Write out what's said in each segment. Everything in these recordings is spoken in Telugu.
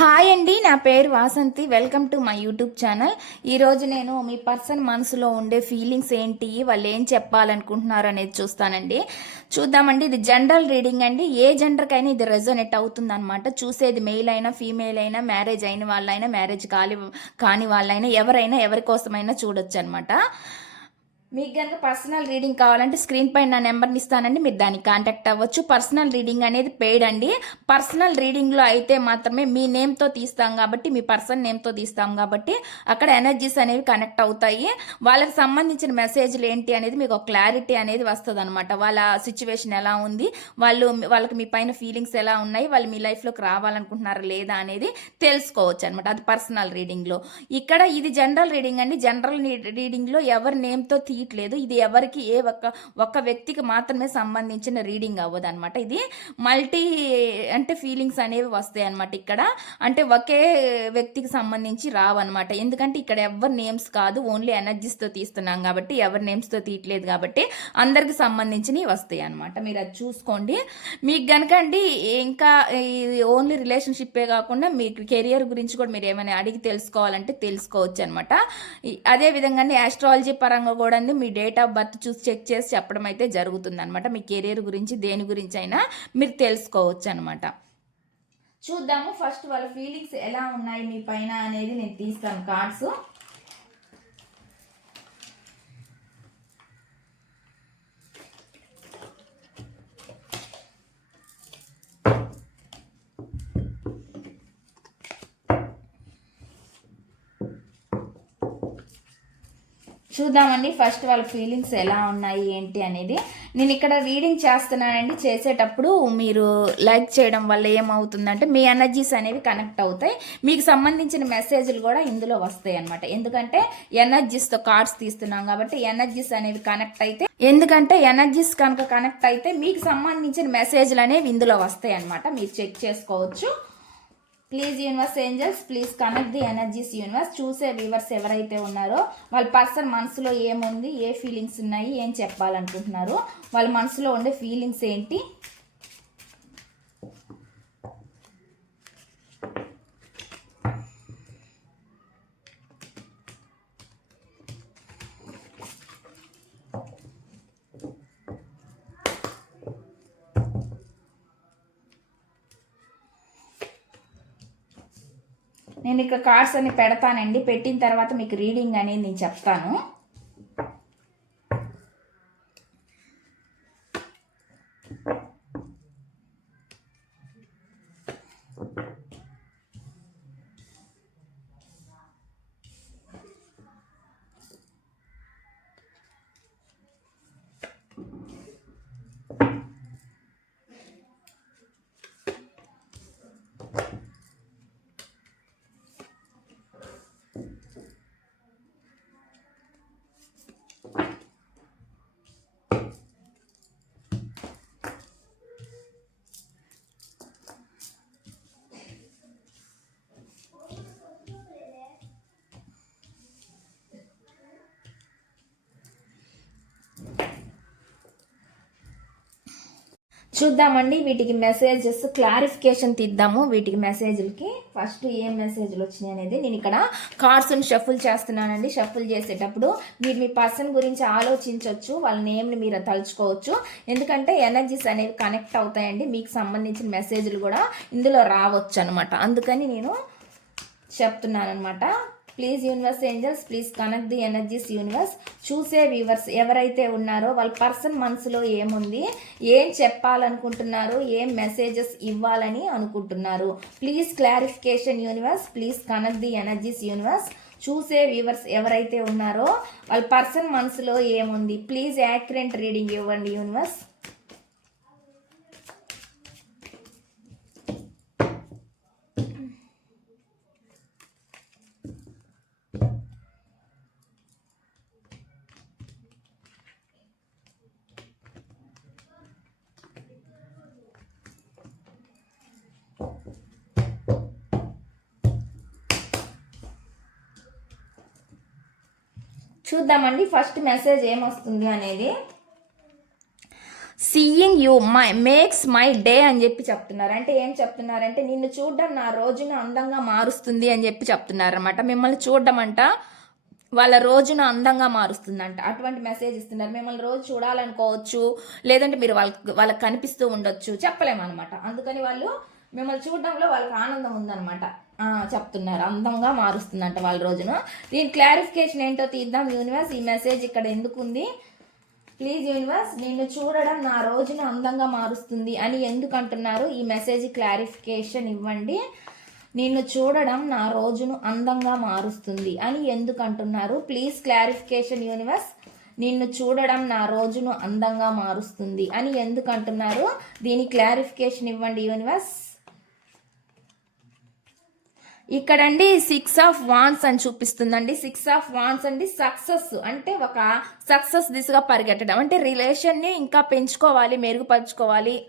హాయ్ అండి నా పేరు Vasanthi. Welcome to my YouTube channel. ఈరోజు నేను మీ పర్సన్ మనసులో ఉండే ఫీలింగ్స్ ఏంటి వాళ్ళు ఏం చెప్పాలనుకుంటున్నారు అనేది చూస్తానండి. చూద్దామండి ఇది జనరల్ రీడింగ్ అండి. ఏ జెండర్కైనా ఇది రెజోనేట్ అవుతుంది అనమాట చూసేది మెయిల్ అయినా ఫీమేల్ అయినా మ్యారేజ్ అయిన వాళ్ళైనా మ్యారేజ్ కాని కాని వాళ్ళైనా ఎవరైనా ఎవరి కోసమైనా చూడొచ్చు అనమాట మీకు కనుక పర్సనల్ రీడింగ్ కావాలంటే స్క్రీన్ పైన నా నెంబర్ని ఇస్తానండి. మీరు దానికి కాంటాక్ట్ అవ్వచ్చు. పర్సనల్ రీడింగ్ అనేది పెయిడ్ అండి. పర్సనల్ రీడింగ్లో అయితే మాత్రమే మీ నేమ్తో తీస్తాం కాబట్టి మీ పర్సన్ నేమ్తో తీస్తాం కాబట్టి అక్కడ ఎనర్జీస్ అనేవి కనెక్ట్ అవుతాయి. వాళ్ళకి సంబంధించిన మెసేజ్లు ఏంటి అనేది మీకు ఒక క్లారిటీ అనేది వస్తుంది అనమాట వాళ్ళ సిచ్యువేషన్ ఎలా ఉంది? వాళ్ళు వాళ్ళకి మీ పైన ఫీలింగ్స్ ఎలా ఉన్నాయి? వాళ్ళు మీ లైఫ్లోకి రావాలనుకుంటున్నారా లేదా అనేది తెలుసుకోవచ్చు అనమాట అది పర్సనల్ రీడింగ్లో ఇక్కడ ఇది జనరల్ రీడింగ్ అండి. జనరల్ రీడింగ్లో ఎవరి నేమ్తో తీయట్లేదు. ఇది ఎవరికి ఏ ఒక్క ఒక్క వ్యక్తికి మాత్రమే సంబంధించిన రీడింగ్ అవ్వదు అనమాట ఇది మల్టీ అంటే ఫీలింగ్స్ అనేవి వస్తాయి అనమాట ఇక్కడ. అంటే ఒకే వ్యక్తికి సంబంధించి రావన్నమాట. ఎందుకంటే ఇక్కడ ఎవరి నేమ్స్ కాదు ఓన్లీ ఎనర్జీస్తో తీస్తున్నాం కాబట్టి ఎవరి నేమ్స్తో తీయట్లేదు కాబట్టి అందరికి సంబంధించినవి వస్తాయి అనమాట మీరు అది చూసుకోండి. మీకు కనుక అండి ఇంకా ఇది ఓన్లీ రిలేషన్షిప్పే కాకుండా మీకు కెరియర్ గురించి కూడా మీరు ఏమైనా అడిగి తెలుసుకోవాలంటే తెలుసుకోవచ్చు అనమాట అదే విధంగానే ఆస్ట్రాలజీ పరంగా కూడా అండి మీ డేట్ ఆఫ్ బర్త్ చూసి చెక్ చేసి చెప్పడం అయితే జరుగుతుంది అనమాట మీ కెరీర్ గురించి దేని గురించి అయినా మీరు తెలుసుకోవచ్చు అనమాట చూద్దాము. ఫస్ట్ వాళ్ళ ఫీలింగ్స్ ఎలా ఉన్నాయి మీ పైన అనేది నేను తీస్తాను. కార్డ్స్ చూద్దామండి. ఫస్ట్ వాళ్ళ ఫీలింగ్స్ ఎలా ఉన్నాయి ఏంటి అనేది. నేను ఇక్కడ రీడింగ్ చేస్తున్నానండి. చేసేటప్పుడు మీరు లైక్ చేయడం వల్ల ఏమవుతుందంటే మీ ఎనర్జీస్ అనేవి కనెక్ట్ అవుతాయి. మీకు సంబంధించిన మెసేజ్లు కూడా ఇందులో వస్తాయి అనమాట ఎందుకంటే ఎనర్జీస్తో కార్డ్స్ తీస్తున్నాం కాబట్టి ఎనర్జీస్ అనేవి కనెక్ట్ అయితే ఎందుకంటే ఎనర్జీస్ కనుక కనెక్ట్ అయితే మీకు సంబంధించిన మెసేజ్లు అనేవి ఇందులో వస్తాయి అనమాట మీరు చెక్ చేసుకోవచ్చు. Please universe angels please connect the energies universe చూసే వ్యూవర్స్ ఎవరైతే ఉన్నారో వాళ్ళ పర్సన్ మనసులో ఏముంది ఏ ఫీలింగ్స్ ఉన్నాయి ఏం చెప్పాలనుకుంటున్నారు వాళ్ళ మనసులో ఉండే ఫీలింగ్స్ ఏంటి నేను ఇక్కడ కార్డ్స్ అన్ని పెడతానండి. పెట్టిన తర్వాత మీకు రీడింగ్ అనేది నేను చెప్తాను. చూద్దామండి. వీటికి మెసేజెస్ క్లారిఫికేషన్ తీద్దాము. వీటికి మెసేజ్లకి ఫస్ట్ ఏం మెసేజ్లు వచ్చినాయి అనేది నేను ఇక్కడ కార్డ్స్ని షఫుల్ చేస్తున్నానండి. షఫుల్ చేసేటప్పుడు మీరు మీ పర్సన్ గురించి ఆలోచించవచ్చు వాళ్ళ నేమ్ని మీరు తలుచుకోవచ్చు. ఎందుకంటే ఎనర్జీస్ అనేవి కనెక్ట్ అవుతాయండి. మీకు సంబంధించిన మెసేజ్లు కూడా ఇందులో రావచ్చు అనమాట అందుకని నేను చెప్తున్నాను అనమాట please universe angels please connect the energies universe. చూసే వ్యూవర్స్ ఎవరైతే ఉన్నారో వాళ్ళ పర్సన్ మనసులో ఏముంది ఏం చెప్పాలనుకుంటున్నారు ఏం మెసేజెస్ ఇవ్వాలని అనుకుంటున్నారు. Please clarification universe please connect the energies universe. చూసే వ్యూవర్స్ ఎవరైతే ఉన్నారో వాళ్ళ పర్సన్ మనసులో ఏముంది ప్లీజ్ యాక్యురెంట్ రీడింగ్ ఇవ్వండి యూనివర్స్. చూద్దామండి. ఫస్ట్ మెసేజ్ ఏమొస్తుంది అనేది. Seeing you my makes my day అని చెప్పి చెప్తున్నారు. అంటే ఏం చెప్తున్నారంటే నిన్ను చూడడం నా రోజును అందంగా మారుస్తుంది అని చెప్పి చెప్తున్నారు అనమాట మిమ్మల్ని చూడడం అంట వాళ్ళ రోజును అందంగా మారుస్తుందంట. అటువంటి మెసేజ్ ఇస్తున్నారు. మిమ్మల్ని రోజు చూడాలనుకోవచ్చు లేదంటే మీరు వాళ్ళకి వాళ్ళకి కనిపిస్తూ ఉండొచ్చు. చెప్పలేమన్నమాట. అందుకని వాళ్ళు మిమ్మల్ని చూడడంలో వాళ్ళకి ఆనందం ఉందన్నమాట. చెప్తున్నారు. అందంగా మారుస్తుందంట వాళ్ళ రోజును. దీని క్లారిఫికేషన్ ఏంటో తీద్దాం యూనివర్స్ ఈ మెసేజ్ ఇక్కడ ఎందుకు ఉంది ప్లీజ్ యూనివర్స్ నిన్ను చూడడం నా రోజును అందంగా మారుస్తుంది అని ఎందుకు అంటున్నారు ఈ మెసేజ్ క్లారిఫికేషన్ ఇవ్వండి. నిన్ను చూడడం నా రోజును అందంగా మారుస్తుంది అని ఎందుకు అంటున్నారు ప్లీజ్ క్లారిఫికేషన్ యూనివర్స్ నిన్ను చూడడం నా రోజును అందంగా మారుస్తుంది అని ఎందుకు అంటున్నారు దీని క్లారిఫికేషన్ ఇవ్వండి యూనివర్స్ ఇక్కడండి సిక్స్ ఆఫ్ వాన్స్ అని చూపిస్తుందండి. సిక్స్ ఆఫ్ వాన్స్ అండి. సక్సెస్ అంటే ఒక సక్సెస్ దిశగా పరిగెట్టడం అంటే రిలేషన్ని ఇంకా పెంచుకోవాలి మెరుగుపరుచుకోవాలి.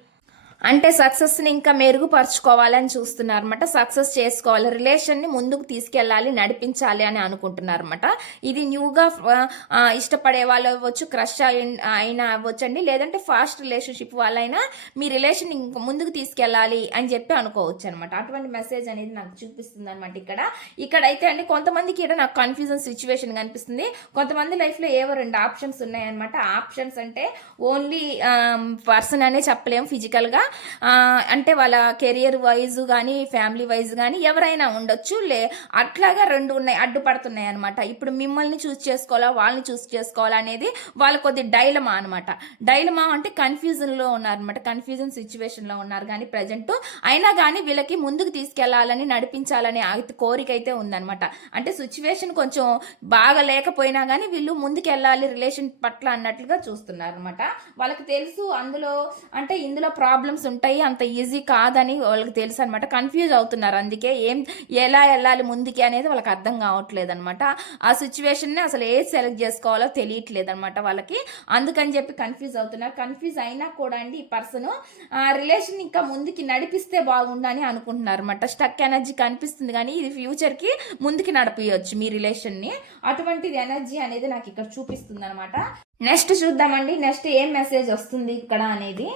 అంటే సక్సెస్ని ఇంకా మెరుగుపరుచుకోవాలని చూస్తున్నారు అనమాట సక్సెస్ చేసుకోవాలి రిలేషన్ని ముందుకు తీసుకెళ్ళాలి నడిపించాలి అని అనుకుంటున్నారు అనమాట ఇది న్యూగా ఇష్టపడే వాళ్ళు అవ్వచ్చు క్రష్ అయినా అవ్వచ్చు అండి లేదంటే ఫాస్ట్ రిలేషన్షిప్ వాళ్ళైనా మీ రిలేషన్ ఇంకా ముందుకు తీసుకెళ్ళాలి అని చెప్పి అనుకోవచ్చు అనమాట అటువంటి మెసేజ్ అనేది నాకు చూపిస్తుంది అనమాట ఇక్కడ. ఇక్కడైతే అండి కొంతమందికి ఇక్కడ నాకు కన్ఫ్యూజన్ సిచ్యువేషన్ కనిపిస్తుంది. కొంతమంది లైఫ్లో ఏవో రెండు ఆప్షన్స్ ఉన్నాయన్నమాట. ఆప్షన్స్ అంటే ఓన్లీ పర్సన్ అనే చెప్పలేము ఫిజికల్గా అంటే వాళ్ళ కెరియర్ వైజ్ కానీ ఫ్యామిలీ వైజ్ కానీ ఎవరైనా ఉండొచ్చు. లే అట్లాగా రెండు ఉన్నాయి అడ్డుపడుతున్నాయి అనమాట ఇప్పుడు మిమ్మల్ని చూస్ చేసుకోవాలా వాళ్ళని చూస్ చేసుకోవాలా అనేది వాళ్ళ కొద్ది డైలమా అనమాట డైలమా అంటే కన్ఫ్యూజన్లో ఉన్నారనమాట కన్ఫ్యూజన్ సిచ్యువేషన్లో ఉన్నారు కానీ ప్రజెంట్ అయినా కానీ వీళ్ళకి ముందుకు తీసుకెళ్ళాలని నడిపించాలనే ఆ కోరిక అయితే ఉందనమాట అంటే సిచ్యువేషన్ కొంచెం బాగా లేకపోయినా కానీ వీళ్ళు ముందుకెళ్ళాలి రిలేషన్ పట్ల అన్నట్లుగా చూస్తున్నారు అనమాట వాళ్ళకి తెలుసు అందులో అంటే ఇందులో ప్రాబ్లమ్స్ ఉంటాయి అంత ఈజీ కాదని వాళ్ళకి తెలుసు అనమాట కన్ఫ్యూజ్ అవుతున్నారు అందుకే ఏం ఎలా వెళ్ళాలి ముందుకి అనేది వాళ్ళకి అర్థం కావట్లేదు అనమాట ఆ సిచ్యువేషన్ని అసలు ఏది సెలెక్ట్ చేసుకోవాలో తెలియట్లేదు అనమాట వాళ్ళకి. అందుకని చెప్పి కన్ఫ్యూజ్ అవుతున్నారు. కన్ఫ్యూజ్ అయినా కూడా అండి ఈ పర్సన్ రిలేషన్ ఇంకా ముందుకి నడిపిస్తే బాగుండని అనుకుంటున్నారు అనమాట స్టక్ ఎనర్జీ కనిపిస్తుంది కానీ ఇది ఫ్యూచర్కి ముందుకి నడిపించవచ్చు మీ రిలేషన్ని అటువంటిది ఎనర్జీ అనేది నాకు ఇక్కడ చూపిస్తుంది అనమాట నెక్స్ట్ చూద్దామండి. నెక్స్ట్ ఏం మెసేజ్ వస్తుంది ఇక్కడ అనేది?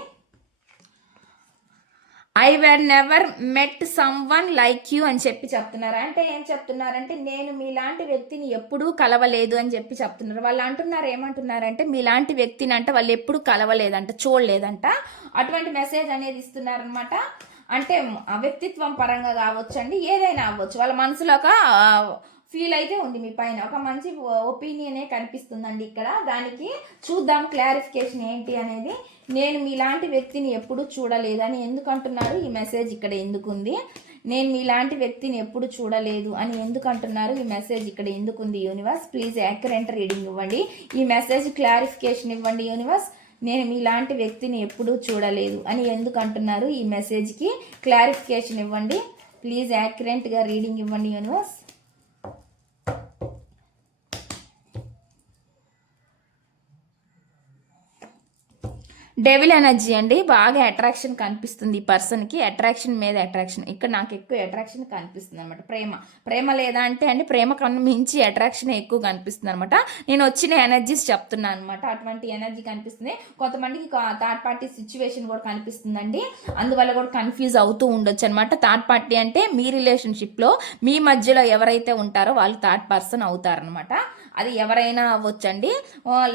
I were never met someone like you అని చెప్పి చెప్తున్నారు. అంటే ఏం చెప్తున్నారంటే నేను మీలాంటి వ్యక్తిని ఎప్పుడూ కలవలేదు అని చెప్పి చెప్తున్నారు. వాళ్ళు అంటున్నారు ఏమంటున్నారంటే మీలాంటి వ్యక్తిని అంటే వాళ్ళు ఎప్పుడు కలవలేదంట చూడలేదంట. అటువంటి మెసేజ్ అనేది ఇస్తున్నారనమాట అంటే ఆ వ్యక్తిత్వం పరంగా కావచ్చు అండి ఏదైనా అవ్వచ్చు. వాళ్ళ మనసులో ఒక ఫీల్ అయితే ఉంది మీ పైన. ఒక మంచి ఒపీనియనే కనిపిస్తుందండి ఇక్కడ. దానికి చూద్దాం క్లారిఫికేషన్ ఏంటి అనేది. నేను మీలాంటి వ్యక్తిని ఎప్పుడు చూడలేదని ఎందుకు అంటున్నారు ఈ మెసేజ్ ఇక్కడ ఎందుకు ఉంది నేను మీలాంటి వ్యక్తిని ఎప్పుడు చూడలేదు అని ఎందుకు అంటున్నారు ఈ మెసేజ్ ఇక్కడ ఎందుకు ఉంది యూనివర్స్? ప్లీజ్ యాక్యురెంట్ రీడింగ్ ఇవ్వండి. ఈ మెసేజ్ క్లారిఫికేషన్ ఇవ్వండి యూనివర్స్. నేను మీలాంటి వ్యక్తిని ఎప్పుడూ చూడలేదు అని ఎందుకు అంటున్నారు ఈ మెసేజ్కి క్లారిఫికేషన్ ఇవ్వండి. ప్లీజ్ యాక్యురెంట్గా రీడింగ్ ఇవ్వండి యూనివర్స్. డెవిల్ ఎనర్జీ అండి. బాగా అట్రాక్షన్ కనిపిస్తుంది ఈ పర్సన్కి అట్రాక్షన్ మీద అట్రాక్షన్. ఇక్కడ నాకు ఎక్కువ అట్రాక్షన్ కనిపిస్తుంది అనమాట ప్రేమ. ప్రేమ లేదా అంటే అండి ప్రేమ కన్నా మించి అట్రాక్షన్ ఎక్కువ కనిపిస్తుంది అనమాట నేను వచ్చిన ఎనర్జీస్ చెప్తున్నాను అనమాట అటువంటి ఎనర్జీ కనిపిస్తుంది. కొంతమందికి థర్డ్ పార్టీ సిచ్యువేషన్ కూడా కనిపిస్తుందండి. అందువల్ల కూడా కన్ఫ్యూజ్ అవుతూ ఉండొచ్చు అనమాట థర్డ్ పార్టీ అంటే మీ రిలేషన్షిప్లో మీ మధ్యలో ఎవరైతే ఉంటారో వాళ్ళు థర్డ్ పర్సన్ అవుతారనమాట అది ఎవరైనా అవ్వచ్చండి.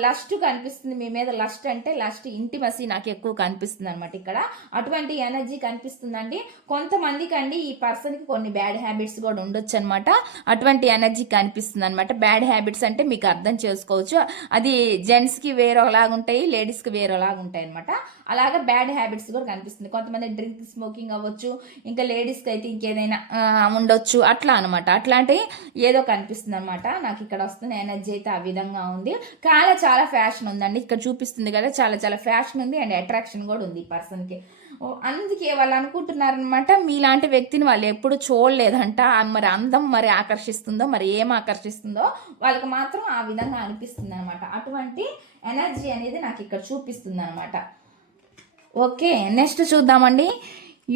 లస్ట్ కనిపిస్తుంది మీ మీద. లస్ట్ అంటే లస్ట్ ఇంటిమసీ నాకు ఎక్కువ కనిపిస్తుంది అనమాట ఇక్కడ. అటువంటి ఎనర్జీ కనిపిస్తుందండి. కొంతమందికి అండి ఈ పర్సన్కి కొన్ని బ్యాడ్ హ్యాబిట్స్ కూడా ఉండొచ్చు అనమాట అటువంటి ఎనర్జీ కనిపిస్తుంది అనమాట బ్యాడ్ హ్యాబిట్స్ అంటే మీకు అర్థం చేసుకోవచ్చు. అది జెంట్స్కి వేరేలాగా ఉంటాయి లేడీస్కి వేరేలాగా ఉంటాయి అనమాట అలాగే బ్యాడ్ హ్యాబిట్స్ కూడా కనిపిస్తుంది. కొంతమంది డ్రింక్ స్మోకింగ్ అవ్వచ్చు ఇంకా లేడీస్కి అయితే ఇంకేదైనా ఉండొచ్చు అట్లా అనమాట అట్లాంటివి ఏదో కనిపిస్తుంది అనమాట నాకు ఇక్కడ వస్తున్న ఎనర్జీ అయితే ఆ విధంగా ఉంది. చాలా చాలా ఫ్యాషన్ ఉందండి. ఇక్కడ చూపిస్తుంది కదా చాలా చాలా ఫ్యాషన్ ఉంది అండ్ అట్రాక్షన్ కూడా ఉంది ఈ పర్సన్కి అందుకే వాళ్ళు అనుకుంటున్నారనమాట మీలాంటి వ్యక్తిని వాళ్ళు ఎప్పుడు చూడలేదంట. మరి అందం మరి ఆకర్షిస్తుందో మరి ఏం ఆకర్షిస్తుందో వాళ్ళకి మాత్రం ఆ విధంగా అనిపిస్తుంది అనమాట అటువంటి ఎనర్జీ అనేది నాకు ఇక్కడ చూపిస్తుంది అనమాట ఓకే నెక్స్ట్ చూద్దామండి.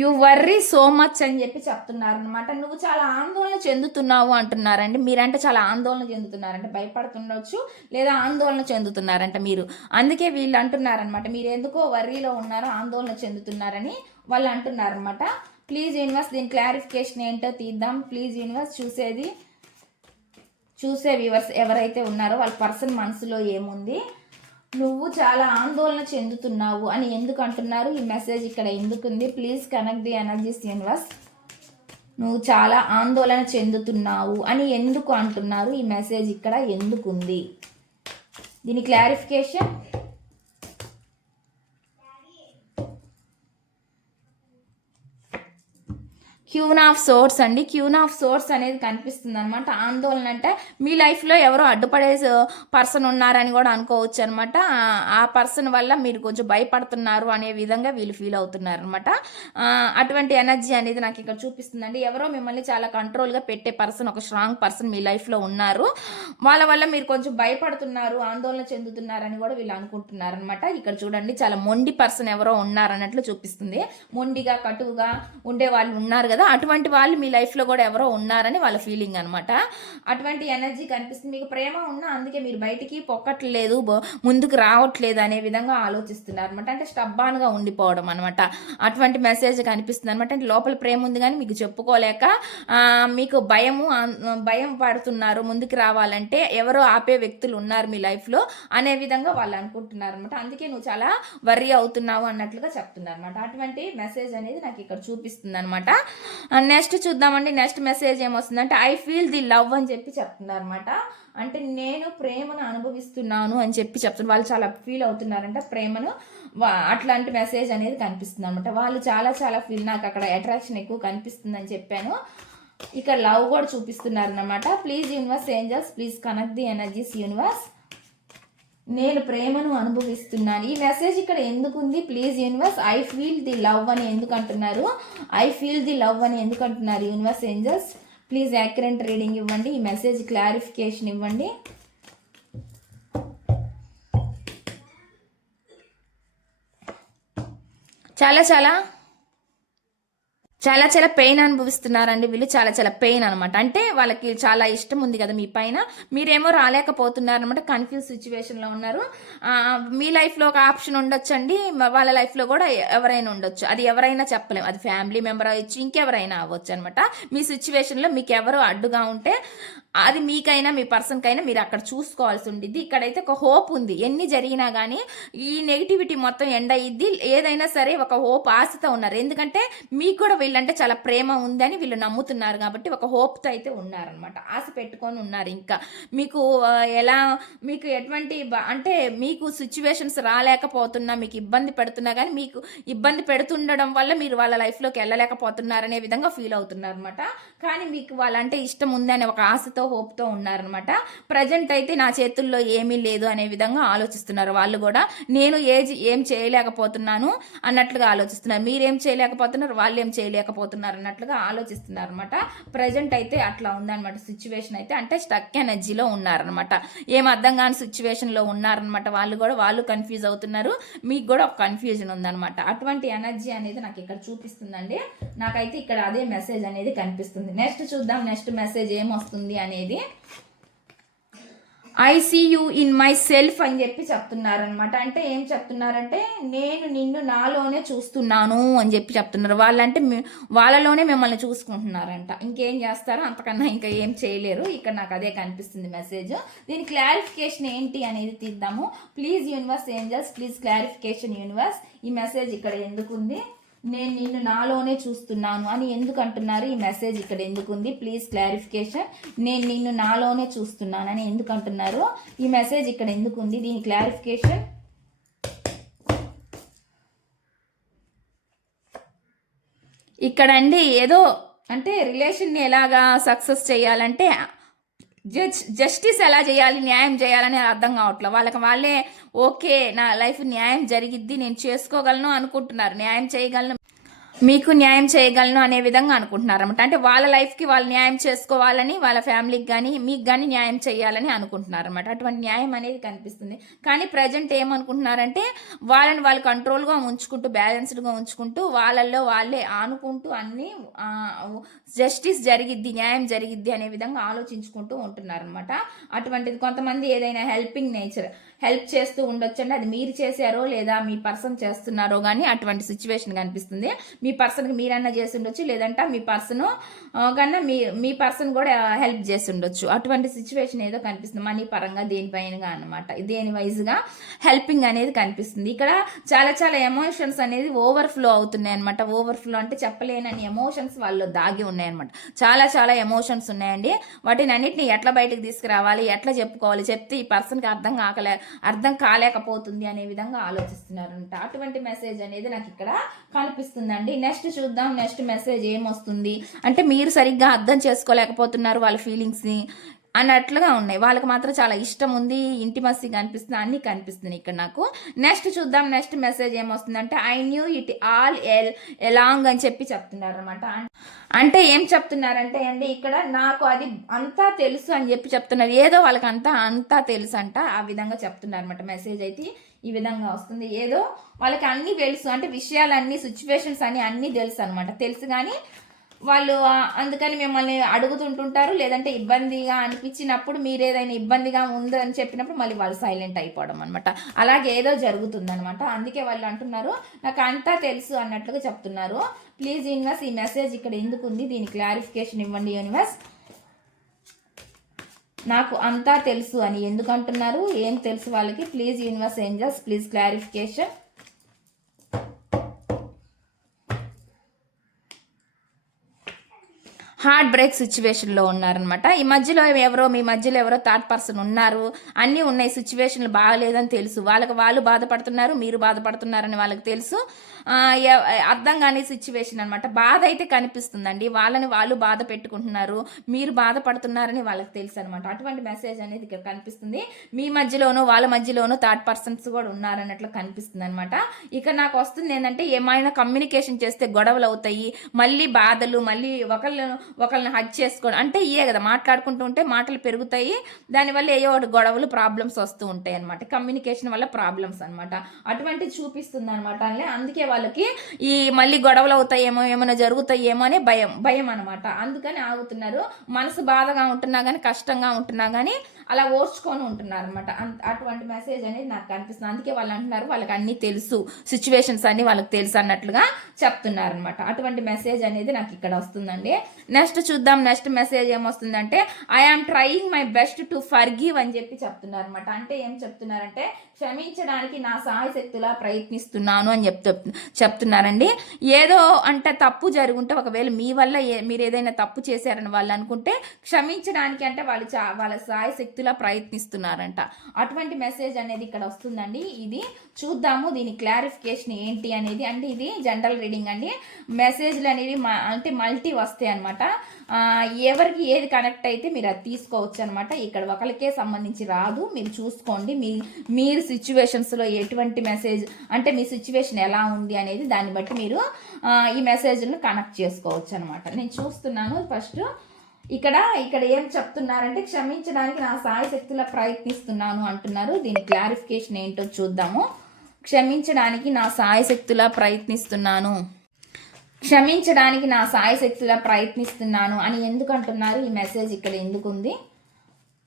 యు వర్రీ సో మచ్ అని చెప్పి చెప్తున్నారు అనమాట నువ్వు చాలా ఆందోళన చెందుతున్నావు అంటున్నారండి. మీరంటే చాలా ఆందోళన చెందుతున్నారంటే భయపడుతుండొచ్చు లేదా ఆందోళన చెందుతున్నారంట మీరు. అందుకే వీళ్ళు అంటున్నారనమాట మీరు ఎందుకో వర్రీలో ఉన్నారో ఆందోళన చెందుతున్నారని వాళ్ళు అంటున్నారనమాట ప్లీజ్ యూనివర్స్ దీని క్లారిఫికేషన్ ఏంటో తీద్దాం. ప్లీజ్ యూనివర్స్ చూసేది చూసే వ్యూవర్స్ ఎవరైతే ఉన్నారో వాళ్ళ పర్సన్ మనసులో ఏముంది? నువ్వు చాలా ఆందోళన చెందుతున్నావు అని ఎందుకు అంటున్నారు? ఈ మెసేజ్ ఇక్కడ ఎందుకుంది please connect the energies universe నువ్వు చాలా ఆందోళన చెందుతున్నావు అని ఎందుకు అంటున్నారు? ఈ మెసేజ్ ఇక్కడ ఎందుకుంది దీని క్లారిఫికేషన్ క్యూన్ ఆఫ్ సోర్స్ అండి. క్యూన్ ఆఫ్ సోర్స్ అనేది కనిపిస్తుంది అనమాట ఆందోళన అంటే మీ లైఫ్లో ఎవరో అడ్డుపడే పర్సన్ ఉన్నారని కూడా అనుకోవచ్చు అనమాట ఆ పర్సన్ వల్ల మీరు కొంచెం భయపడుతున్నారు అనే విధంగా వీళ్ళు ఫీల్ అవుతున్నారు అనమాట అటువంటి ఎనర్జీ అనేది నాకు ఇక్కడ చూపిస్తుందండి. ఎవరో మిమ్మల్ని చాలా కంట్రోల్గా పెట్టే పర్సన్ ఒక స్ట్రాంగ్ పర్సన్ మీ లైఫ్లో ఉన్నారు. వాళ్ళ వల్ల మీరు కొంచెం భయపడుతున్నారు ఆందోళన చెందుతున్నారని కూడా వీళ్ళు అనుకుంటున్నారు అనమాట ఇక్కడ చూడండి చాలా మొండి పర్సన్ ఎవరో ఉన్నారన్నట్లు చూపిస్తుంది. మొండిగా కటువుగా ఉండే వాళ్ళు ఉన్నారు కదా అటువంటి వాళ్ళు మీ లైఫ్లో కూడా ఎవరో ఉన్నారని వాళ్ళ ఫీలింగ్ అనమాట అటువంటి ఎనర్జీ కనిపిస్తుంది. మీకు ప్రేమ ఉన్నా అందుకే మీరు బయటికి పొక్కట్లేదు ముందుకు రావట్లేదు అనే విధంగా ఆలోచిస్తున్నారు అనమాట అంటే స్టబ్బాన్గా ఉండిపోవడం అనమాట అటువంటి మెసేజ్ కనిపిస్తుంది అనమాట అంటే లోపల ప్రేమ ఉంది కానీ మీకు చెప్పుకోలేక మీకు భయము భయం పడుతున్నారు ముందుకు రావాలంటే ఎవరో ఆపే వ్యక్తులు ఉన్నారు మీ లైఫ్లో అనే విధంగా వాళ్ళు అనుకుంటున్నారు అనమాట అందుకే నువ్వు చాలా వర్రీ అవుతున్నావు అన్నట్లుగా చెప్తున్నారు అనమాట అటువంటి మెసేజ్ అనేది నాకు ఇక్కడ చూపిస్తుంది అనమాట నెక్స్ట్ చూద్దామండి. నెక్స్ట్ మెసేజ్ ఏమొస్తుందంటే ఐ ఫీల్ ది లవ్ అని చెప్పి చెప్తున్నారు అనమాట అంటే నేను ప్రేమను అనుభవిస్తున్నాను అని చెప్పి చెప్తున్నారు. వాళ్ళు చాలా ఫీల్ అవుతున్నారంట. ప్రేమను వా- అట్లాంటి మెసేజ్ అనేది కనిపిస్తుంది అనమాట వాళ్ళు చాలా చాలా ఫీల్ నాకు అక్కడ అట్రాక్షన్ ఎక్కువ కనిపిస్తుంది అని చెప్పాను. ఇక్కడ లవ్ కూడా చూపిస్తున్నారు అనమాట please universe angels please connect the energies universe నేను ప్రేమను అనుభవిస్తున్నాను. ఈ మెసేజ్ ఇక్కడ ఎందుకు ఉంది please universe I feel the love అని ఎందుకు అంటున్నారు ఐ ఫీల్ ది లవ్ అని ఎందుకు అంటున్నారు universe angels please accurate reading ఇవ్వండి. ఈ మెసేజ్ క్లారిఫికేషన్ ఇవ్వండి. చాలా చాలా చాలా చాలా పెయిన్ అనుభవిస్తున్నారండి వీళ్ళు చాలా చాలా పెయిన్ అనమాట అంటే వాళ్ళకి చాలా ఇష్టం ఉంది కదా మీ పైన. మీరేమో రాలేకపోతున్నారు అనమాట కన్ఫ్యూజ్ సిచ్యువేషన్లో ఉన్నారు. మీ లైఫ్లో ఒక ఆప్షన్ ఉండొచ్చండి వాళ్ళ లైఫ్లో కూడా ఎవరైనా ఉండొచ్చు. అది ఎవరైనా చెప్పలేము అది ఫ్యామిలీ మెంబర్ అవ్వచ్చు ఇంకెవరైనా అవ్వచ్చు అనమాట మీ సిచ్యువేషన్లో మీకు ఎవరు అడ్డుగా ఉంటే అది మీకైనా మీ పర్సన్కైనా మీరు అక్కడ చూసుకోవాల్సి ఉండిద్ది. ఇక్కడైతే ఒక హోప్ ఉంది. ఎన్ని జరిగినా కానీ ఈ నెగిటివిటీ మొత్తం ఎండ్ అయ్యిద్ది ఏదైనా సరే ఒక హోప్ ఆశతో ఉన్నారు. ఎందుకంటే మీకు కూడా వీళ్ళంటే చాలా ప్రేమ ఉందని వీళ్ళు నమ్ముతున్నారు కాబట్టి ఒక హోప్తో అయితే ఉన్నారనమాట ఆశ పెట్టుకొని ఉన్నారు ఇంకా. మీకు ఎలా మీకు ఎటువంటి అంటే మీకు సిచ్యువేషన్స్ రాలేకపోతున్నా మీకు ఇబ్బంది పెడుతున్నా కానీ మీకు ఇబ్బంది పెడుతుండడం వల్ల మీరు వాళ్ళ లైఫ్లోకి వెళ్ళలేకపోతున్నారనే విధంగా ఫీల్ అవుతున్నారు అనమాట కానీ మీకు వాళ్ళంటే ఇష్టం ఉందనే ఒక ఆశతో హోప్తో ఉన్నారనమాట ప్రజెంట్ అయితే నా చేతుల్లో ఏమీ లేదు అనే విధంగా ఆలోచిస్తున్నారు వాళ్ళు కూడా. నేను ఏజ్ ఏం చేయలేకపోతున్నాను అన్నట్లుగా ఆలోచిస్తున్నారు. మీరేం చేయలేకపోతున్నారు వాళ్ళు ఏం చేయలేకపోతున్నారు అన్నట్లుగా ఆలోచిస్తున్నారు అనమాట ప్రజెంట్ అయితే అట్లా ఉందన్నమాట. సిచ్యువేషన్ అయితే అంటే స్టక్ ఎనర్జీలో ఉన్నారనమాట ఏం అర్థం కాని సిచ్యువేషన్లో ఉన్నారనమాట వాళ్ళు కూడా. వాళ్ళు కన్ఫ్యూజ్ అవుతున్నారు. మీకు కూడా ఒక కన్ఫ్యూజన్ ఉందనమాట అటువంటి ఎనర్జీ అనేది నాకు ఇక్కడ చూపిస్తుందండి. నాకైతే ఇక్కడ అదే మెసేజ్ అనేది కనిపిస్తుంది. నెక్స్ట్ చూద్దాం. నెక్స్ట్ మెసేజ్ ఏమొస్తుంది అనేది I see you in myself అని చెప్పి చెప్తున్నారనమాట అంటే ఏం చెప్తున్నారంటే నేను నిన్ను నాలోనే చూస్తున్నాను అని చెప్పి చెప్తున్నారు. వాళ్ళంటే వాళ్ళలోనే మిమ్మల్ని చూసుకుంటున్నారంట. ఇంకేం చేస్తారో అంతకన్నా ఇంకా ఏం చేయలేరు. ఇక్కడ నాకు అదే కనిపిస్తుంది మెసేజ్ దీని క్లారిఫికేషన్ ఏంటి అనేది తీద్దాము. Please universe angels please clarification universe ఈ మెసేజ్ ఇక్కడ ఎందుకుంది? నేను నిన్ను నాలోనే చూస్తున్నాను అని ఎందుకు అంటున్నారు ఈ మెసేజ్ ఇక్కడ ఎందుకుంది? ప్లీజ్ క్లారిఫికేషన్ నేను నిన్ను నాలోనే చూస్తున్నాను అని ఎందుకు అంటున్నారు ఈ మెసేజ్ ఇక్కడ ఎందుకు ఉంది దీని క్లారిఫికేషన్ ఇక్కడ అండి ఏదో అంటే రిలేషన్ని ఎలాగా సక్సెస్ చేయాలంటే జడ్జ్ జస్టిస్ ఎలా చేయాలి న్యాయం చేయాలని అర్థం కావట్లేదు వాళ్ళకి వాళ్ళే ఓకే నా లైఫ్ న్యాయం జరిగిద్ది నేను చేసుకోగలను అనుకుంటున్నారు. న్యాయం చేయగలను మీకు న్యాయం చేయగలను అనే విధంగా అనుకుంటున్నారు అనమాట అంటే వాళ్ళ లైఫ్కి వాళ్ళు న్యాయం చేసుకోవాలని వాళ్ళ ఫ్యామిలీకి కానీ మీకు కానీ న్యాయం చేయాలని అనుకుంటున్నారు అనమాట అటువంటి న్యాయం అనేది కనిపిస్తుంది. కానీ ప్రజెంట్ ఏమనుకుంటున్నారంటే వాళ్ళని వాళ్ళు కంట్రోల్గా ఉంచుకుంటూ బ్యాలెన్స్డ్గా ఉంచుకుంటూ వాళ్ళల్లో వాళ్ళే ఆనుకుంటూ అన్నీ జస్టిస్ జరిగిద్ది న్యాయం జరిగిద్ది అనే విధంగా ఆలోచించుకుంటూ ఉంటున్నారనమాట అటువంటిది కొంతమంది ఏదైనా హెల్పింగ్ నేచర్. హెల్ప్ చేస్తూ ఉండొచ్చండి. అది మీరు చేశారో లేదా మీ పర్సన్ చేస్తున్నారో కానీ అటువంటి సిచ్యువేషన్ కనిపిస్తుంది. మీ పర్సన్కి మీరన్నా చేసి ఉండొచ్చు లేదంటే మీ పర్సన్ కన్నా మీ మీ పర్సన్ కూడా హెల్ప్ చేసి ఉండొచ్చు. అటువంటి సిచ్యువేషన్ ఏదో కనిపిస్తుంది. మనీ పరంగా దేనిపైనగా అనమాట దేని వైజ్గా హెల్పింగ్ అనేది కనిపిస్తుంది. ఇక్కడ చాలా చాలా ఎమోషన్స్ అనేది ఓవర్ఫ్లో అవుతున్నాయి అనమాట ఓవర్ఫ్లో అంటే చెప్పలేనని ఎమోషన్స్ వాళ్ళు దాగి ఉన్నాయన్నమాట చాలా చాలా ఎమోషన్స్ ఉన్నాయండి. వాటిని అన్నిటిని ఎట్లా బయటకు తీసుకురావాలి ఎట్లా చెప్పుకోవాలి చెప్తే ఈ పర్సన్కి అర్థం కాకలే అర్థం కాలేకపోతుంది అనే విధంగా ఆలోచిస్తున్నారంట. అటువంటి మెసేజ్ అనేది నాకు ఇక్కడ కనిపిస్తుందండి. నెక్స్ట్ చూద్దాం. నెక్స్ట్ మెసేజ్ ఏమొస్తుంది? అంటే మీరు సరిగ్గా అర్థం చేసుకోలేకపోతున్నారు వాళ్ళ ఫీలింగ్స్ని అన్నట్లుగా ఉన్నాయి. వాళ్ళకి మాత్రం చాలా ఇష్టం ఉంది ఇంటిమసీ కనిపిస్తుంది అన్నీ కనిపిస్తున్నాయి ఇక్కడ నాకు. నెక్స్ట్ చూద్దాం. నెక్స్ట్ మెసేజ్ ఏమొస్తుందంటే I knew it all L along అని చెప్పి చెప్తున్నారు అనమాట అంటే ఏం చెప్తున్నారంటే అండి ఇక్కడ నాకు అది అంతా తెలుసు అని చెప్పి చెప్తున్నారు. ఏదో వాళ్ళకి అంతా అంతా తెలుసు అంట ఆ విధంగా చెప్తున్నారు అనమాట మెసేజ్ అయితే. ఈ విధంగా వస్తుంది. ఏదో వాళ్ళకి అన్నీ తెలుసు. అంటే విషయాలన్నీ సిచ్యువేషన్స్ అన్ని అన్నీ తెలుసు అనమాట తెలుసు కానీ వాళ్ళు అందుకని మిమ్మల్ని అడుగుతుంటుంటారు. లేదంటే ఇబ్బందిగా అనిపించినప్పుడు మీరు ఏదైనా ఇబ్బందిగా ఉందని చెప్పినప్పుడు మళ్ళీ వాళ్ళు సైలెంట్ అయిపోవడం అనమాట అలాగే ఏదో జరుగుతుందనమాట అందుకే వాళ్ళు అంటున్నారు నాకు అంతా తెలుసు అన్నట్లుగా చెప్తున్నారు. ప్లీజ్ యూనివర్స్ ఈ మెసేజ్ ఇక్కడ ఎందుకు ఉంది? దీని క్లారిఫికేషన్ ఇవ్వండి యూనివర్స్ నాకు అంతా తెలుసు అని ఎందుకు అంటున్నారు? ఏం తెలుసు వాళ్ళకి? Please universe angels please clarification heart break సిచ్యువేషన్లో ఉన్నారనమాట ఈ మధ్యలో ఎవరో మీ మధ్యలో ఎవరో థర్డ్ పర్సన్ ఉన్నారు. అన్నీ ఉన్నాయి సిచ్యువేషన్లు బాగాలేదని తెలుసు. వాళ్ళకి వాళ్ళు బాధపడుతున్నారు మీరు బాధపడుతున్నారని వాళ్ళకి తెలుసు. అర్థం కాని సిచ్యువేషన్ అనమాట బాధ అయితే కనిపిస్తుందండి. వాళ్ళని వాళ్ళు బాధ పెట్టుకుంటున్నారు మీరు బాధపడుతున్నారని వాళ్ళకి తెలుసు అనమాట అటువంటి మెసేజ్ అనేది ఇక్కడ కనిపిస్తుంది. మీ మధ్యలోనూ వాళ్ళ మధ్యలోనూ థర్డ్ పర్సన్స్ కూడా ఉన్నారన్నట్లు కనిపిస్తుంది అనమాట ఇక నాకు వస్తుంది ఏంటంటే ఏమైనా కమ్యూనికేషన్ చేస్తే గొడవలు అవుతాయి మళ్ళీ బాధలు మళ్ళీ ఒకళ్ళు ఒకళ్ళని హజ్ చేసుకోవడం. అంటే ఇయే కదా మాట్లాడుకుంటూ ఉంటే మాటలు పెరుగుతాయి. దానివల్ల ఏ ఒకటి గొడవలు ప్రాబ్లమ్స్ వస్తూ ఉంటాయి అనమాట కమ్యూనికేషన్ వల్ల ప్రాబ్లమ్స్ అనమాట అటువంటి చూపిస్తుంది అనమాట అందుకే వాళ్ళకి ఈ మళ్ళీ గొడవలు అవుతాయేమో ఏమైనా జరుగుతాయేమో అనే భయం భయం అనమాట అందుకని ఆగుతున్నారు. మనసు బాధగా ఉంటున్నా కానీ కష్టంగా ఉంటున్నా కానీ అలా ఓర్చుకొని ఉంటున్నారు అనమాట అటువంటి మెసేజ్ అనేది నాకు కనిపిస్తుంది అందుకే వాళ్ళు అంటున్నారు వాళ్ళకి అన్నీ తెలుసు. సిచ్యువేషన్స్ అన్ని వాళ్ళకి తెలుసు అన్నట్లుగా చెప్తున్నారు అనమాట అటువంటి మెసేజ్ అనేది నాకు ఇక్కడ వస్తుందండి. నెక్స్ట్ చూద్దాం. నెక్స్ట్ మెసేజ్ ఏమొస్తుందంటే I am trying my best to forgive అని చెప్పి చెప్తున్నారు అనమాట అంటే ఏం చెప్తున్నారంటే క్షమించడానికి నా సాయశక్తులా ప్రయత్నిస్తున్నాను అని చెప్తూ చెప్తున్నారండి. ఏదో అంటే తప్పు జరుగుంటే ఒకవేళ మీ వల్ల ఏ మీరు ఏదైనా తప్పు చేశారని వాళ్ళు అనుకుంటే క్షమించడానికి అంటే వాళ్ళు చా వాళ్ళ సాయశక్తులా ప్రయత్నిస్తున్నారంట. అటువంటి మెసేజ్ అనేది ఇక్కడ వస్తుందండి. ఇది చూద్దాము దీని క్లారిఫికేషన్ ఏంటి అనేది. అంటే ఇది జనరల్ రీడింగ్ అండి. మెసేజ్లు అనేవి అంటే మల్టీ వస్తాయి అనమాట ఎవరికి ఏది కనెక్ట్ అయితే మీరు అది తీసుకోవచ్చు అనమాట ఇక్కడ ఒకరికే సంబంధించి రాదు. మీరు చూసుకోండి. మీ మీరు సిచ్యువేషన్స్లో ఎటువంటి మెసేజ్ అంటే మీ సిచ్యువేషన్ ఎలా ఉంది అనేది దాన్ని బట్టి మీరు ఈ మెసేజ్ను కనెక్ట్ చేసుకోవచ్చు అనమాట నేను చూస్తున్నాను ఫస్ట్ ఇక్కడ ఇక్కడ ఏం చెప్తున్నారంటే క్షమించడానికి నా సాయ శక్తుల ప్రయత్నిస్తున్నాను అంటున్నారు. దీని క్లారిఫికేషన్ ఏంటో చూద్దాము. క్షమించడానికి నా సాయశక్తులా ప్రయత్నిస్తున్నాను. క్షమించడానికి నా సాయశక్తులా ప్రయత్నిస్తున్నాను అని ఎందుకు అంటున్నారు? ఈ మెసేజ్ ఇక్కడ ఎందుకు ఉంది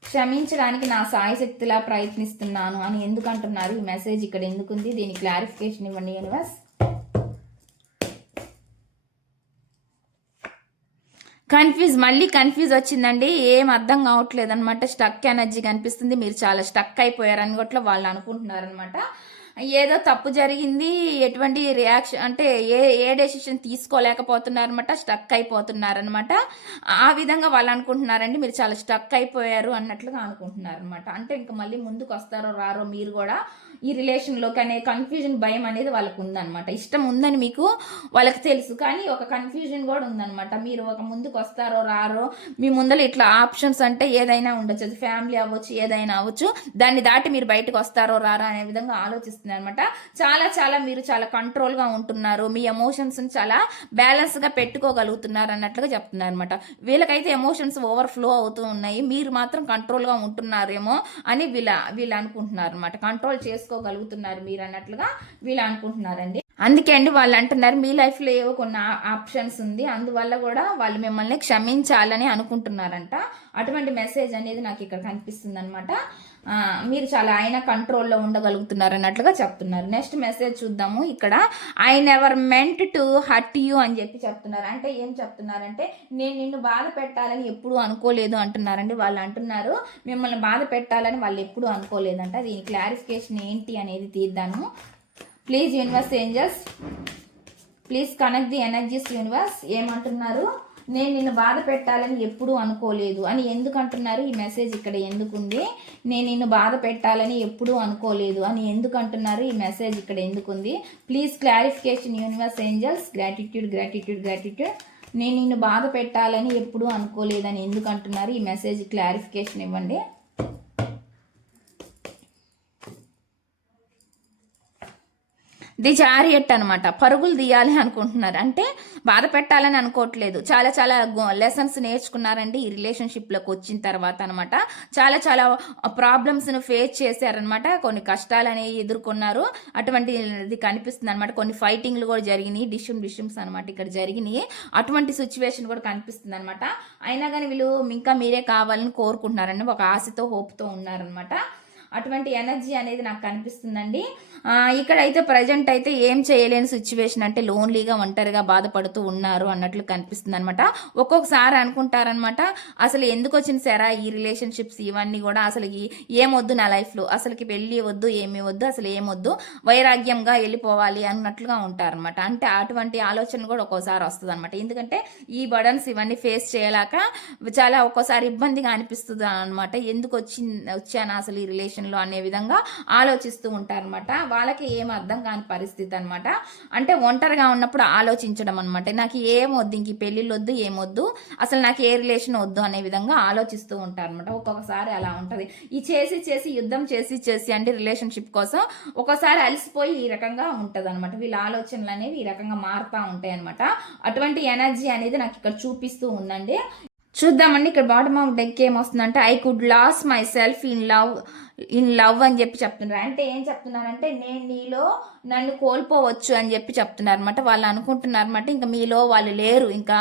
క్షమించడానికి నా సాయశక్తిలా ప్రయత్నిస్తున్నాను అని ఎందుకు అంటున్నారు ఈ మెసేజ్ ఇక్కడ ఎందుకుంది? దీని క్లారిఫికేషన్ ఇవ్వండి యూనివర్స్ కన్ఫ్యూజ్ మళ్ళీ కన్ఫ్యూజ్ వచ్చిందండి. ఏం అర్థం కావట్లేదు అనమాట స్టక్ ఎనర్జీ కనిపిస్తుంది. మీరు చాలా స్టక్ అయిపోయారని కూడా వాళ్ళు అనుకుంటున్నారనమాట ఏదో తప్పు జరిగింది ఎటువంటి రియాక్షన్ అంటే ఏ ఏ డెసిషన్ తీసుకోలేకపోతున్నారనమాట స్టక్ అయిపోతున్నారనమాట ఆ విధంగా వాళ్ళు అనుకుంటున్నారండి మీరు చాలా స్టక్ అయిపోయారు అన్నట్లుగా అనుకుంటున్నారనమాట అంటే ఇంకా మళ్ళీ ముందుకు వస్తారో రారో మీరు కూడా ఈ రిలేషన్లోకి అనే కన్ఫ్యూజన్ భయం అనేది వాళ్ళకు ఉందన్నమాట ఇష్టం ఉందని మీకు వాళ్ళకి తెలుసు. కానీ ఒక కన్ఫ్యూజన్ కూడా ఉందన్నమాట మీరు ఒక ముందుకు వస్తారో రారో మీ ముందర ఇట్లా ఆప్షన్స్ అంటే ఏదైనా ఉండొచ్చు. అది ఫ్యామిలీ అవ్వచ్చు ఏదైనా అవ్వచ్చు. దాన్ని దాటి మీరు బయటకు వస్తారో రారా అనే విధంగా ఆలోచిస్తున్నారు అనమాట చాలా చాలా మీరు చాలా కంట్రోల్గా ఉంటున్నారు. మీ ఎమోషన్స్ని చాలా బ్యాలెన్స్గా పెట్టుకోగలుగుతున్నారు అన్నట్లుగా చెప్తున్నారు అనమాట వీళ్ళకైతే ఎమోషన్స్ ఓవర్ఫ్లో అవుతూ ఉన్నాయి. మీరు మాత్రం కంట్రోల్గా ఉంటున్నారేమో అని వీళ్ళ వీళ్ళు అనుకుంటున్నారు అనమాట కంట్రోల్ చేసుకోగలుగుతున్నారు మీరు అన్నట్లుగా వీళ్ళు అనుకుంటున్నారండి. అందుకే అండి వాళ్ళు అంటున్నారు మీ లైఫ్లో ఏవో కొన్ని ఆప్షన్స్ ఉంది అందువల్ల కూడా వాళ్ళు మిమ్మల్ని క్షమించాలని అనుకుంటున్నారంట. అటువంటి మెసేజ్ అనేది నాకు ఇక్కడ కనిపిస్తుంది అనమాట మీరు చాలా ఆయన కంట్రోల్లో ఉండగలుగుతున్నారు అన్నట్లుగా చెప్తున్నారు. నెక్స్ట్ మెసేజ్ చూద్దాము. ఇక్కడ I never meant to hurt you అని చెప్పి చెప్తున్నారు. అంటే ఏం చెప్తున్నారంటే నేను నిన్ను బాధ పెట్టాలని ఎప్పుడూ అనుకోలేదు అంటున్నారండి. వాళ్ళు అంటున్నారు మిమ్మల్ని బాధ పెట్టాలని వాళ్ళు ఎప్పుడూ అనుకోలేదంట. దీని క్లారిఫికేషన్ ఏంటి అనేది తీద్దాము. Please universe angels please connect the energies universe ఏమంటున్నారు? నేను నిన్ను బాధ పెట్టాలని ఎప్పుడూ అనుకోలేదు అని ఎందుకు అంటున్నారు ఈ మెసేజ్ ఇక్కడ ఎందుకు ఉంది నేను నిన్ను బాధ పెట్టాలని ఎప్పుడూ అనుకోలేదు అని ఎందుకు అంటున్నారు ఈ మెసేజ్ ఇక్కడ ఎందుకుంది? Please clarification universe angels gratitude gratitude gratitude నేను నిన్ను బాధ పెట్టాలని ఎప్పుడూ అనుకోలేదని ఎందుకు అంటున్నారు ఈ మెసేజ్ క్లారిఫికేషన్ ఇవ్వండి. ది జారియట్ అనమాట పరుగులు తీయాలి అనుకుంటున్నారు. అంటే బాధ పెట్టాలని అనుకోవట్లేదు. చాలా చాలా లెసన్స్ నేర్చుకున్నారండి. ఈ రిలేషన్షిప్లోకి వచ్చిన తర్వాత అనమాట చాలా చాలా ప్రాబ్లమ్స్ను ఫేస్ చేశారనమాట కొన్ని కష్టాలు అనేవి ఎదుర్కొన్నారు. అటువంటి ఇది కనిపిస్తుంది అనమాట కొన్ని ఫైటింగ్లు కూడా జరిగినాయి. డిషమ్ డిషమ్స్ అనమాట ఇక్కడ జరిగినాయి. అటువంటి సిచ్యువేషన్ కూడా కనిపిస్తుంది అనమాట అయినా కానీ వీళ్ళు ఇంకా మీరే కావాలని కోరుకుంటున్నారండి ఒక ఆశతో హోప్తో ఉన్నారనమాట అటువంటి ఎనర్జీ అనేది నాకు కనిపిస్తుందండి. ఇక్కడైతే ప్రజెంట్ అయితే ఏం చేయలేని సిచ్యువేషన్ అంటే లోన్లీగా ఒంటరిగా బాధపడుతూ ఉన్నారు అన్నట్లు కనిపిస్తుంది అనమాట ఒక్కొక్కసారి అనుకుంటారనమాట అసలు ఎందుకు వచ్చిన సరా ఈ రిలేషన్షిప్స్ ఇవన్నీ కూడా? అసలు ఏమొద్దు నా లైఫ్లో అసలుకి పెళ్ళి వద్దు ఏమి వద్దు అసలు ఏమొద్దు? వైరాగ్యంగా వెళ్ళిపోవాలి అన్నట్లుగా ఉంటారనమాట అంటే అటువంటి ఆలోచన కూడా ఒక్కోసారి వస్తుంది అనమాట ఎందుకంటే ఈ బడన్స్ ఇవన్నీ ఫేస్ చేయలేక చాలా ఒక్కోసారి ఇబ్బందిగా అనిపిస్తుంది అనమాట ఎందుకు వచ్చి వచ్చాను అసలు ఈ రిలేషన్లో అనే విధంగా ఆలోచిస్తూ ఉంటారనమాట వాళ్ళకి ఏం అర్థం కాని పరిస్థితి అనమాట అంటే ఒంటరిగా ఉన్నప్పుడు ఆలోచించడం అనమాట నాకు ఏం వద్దు ఇంక పెళ్ళిళ్ళు వద్దు ఏమొద్దు అసలు నాకు ఏ రిలేషన్ వద్దు అనే విధంగా ఆలోచిస్తూ ఉంటారు అనమాట ఒక్కొక్కసారి అలా ఉంటుంది. ఈ చేసి చేసి యుద్ధం చేసి చేసి అంటే రిలేషన్షిప్ కోసం ఒక్కోసారి అలసిపోయి ఈ రకంగా ఉంటుంది అనమాట వీళ్ళ ఆలోచనలు అనేవి ఈ రకంగా మారుతూ ఉంటాయి అనమాట అటువంటి ఎనర్జీ అనేది నాకు ఇక్కడ చూపిస్తూ ఉందండి. చూద్దామండి ఇక్కడ బాటమ్ ఆఫ్ డెక్ ఏమొస్తుందంటే I could lose myself in love in love అని చెప్పి చెప్తున్నారు. అంటే ఏం చెప్తున్నారంటే నేను నీలో నన్ను కోల్పోవచ్చు అని చెప్పి చెప్తున్నారు అనమాట వాళ్ళు అనుకుంటున్నారు అనమాట ఇంకా మీలో వాళ్ళు లేరు. ఇంకా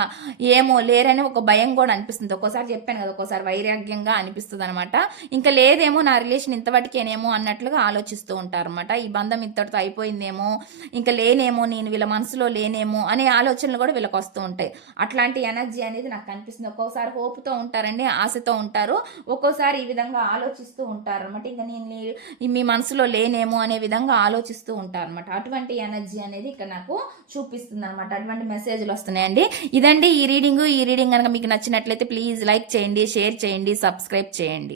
ఏమో లేరని ఒక భయం కూడా అనిపిస్తుంది. ఒక్కోసారి చెప్పాను కదా ఒక్కోసారి వైరాగ్యంగా అనిపిస్తుంది అనమాట ఇంకా లేదేమో నా రిలేషన్ ఇంతవరకేనేమో అన్నట్లుగా ఆలోచిస్తూ ఉంటారు అనమాట ఈ బంధం ఇంతటితో అయిపోయిందేమో ఇంకా లేనేమో నేను వీళ్ళ మనసులో లేనేమో అనే ఆలోచనలు కూడా వీళ్ళకి వస్తూ ఉంటాయి. అట్లాంటి ఎనర్జీ అనేది నాకు కనిపిస్తుంది ఒక్కోసారి హోప్తో ఉంటారండి ఆశతో ఉంటారు. ఒక్కోసారి ఈ విధంగా ఆలోచిస్తూ ఉంటారు అనమాట ఇంకా నేను మీ మనసులో లేనేమో అనే విధంగా ఆలోచిస్తూ ఉంటారు అనమాట అటువంటి ఎనర్జీ అనేది ఇక్కడ నాకు చూపిస్తుంది అనమాట అటువంటి మెసేజ్లు వస్తున్నాయండి. ఇదండి ఈ రీడింగ్. ఈ రీడింగ్ కనుక మీకు నచ్చినట్లయితే ప్లీజ్ లైక్ చేయండి షేర్ చేయండి సబ్స్క్రైబ్ చేయండి.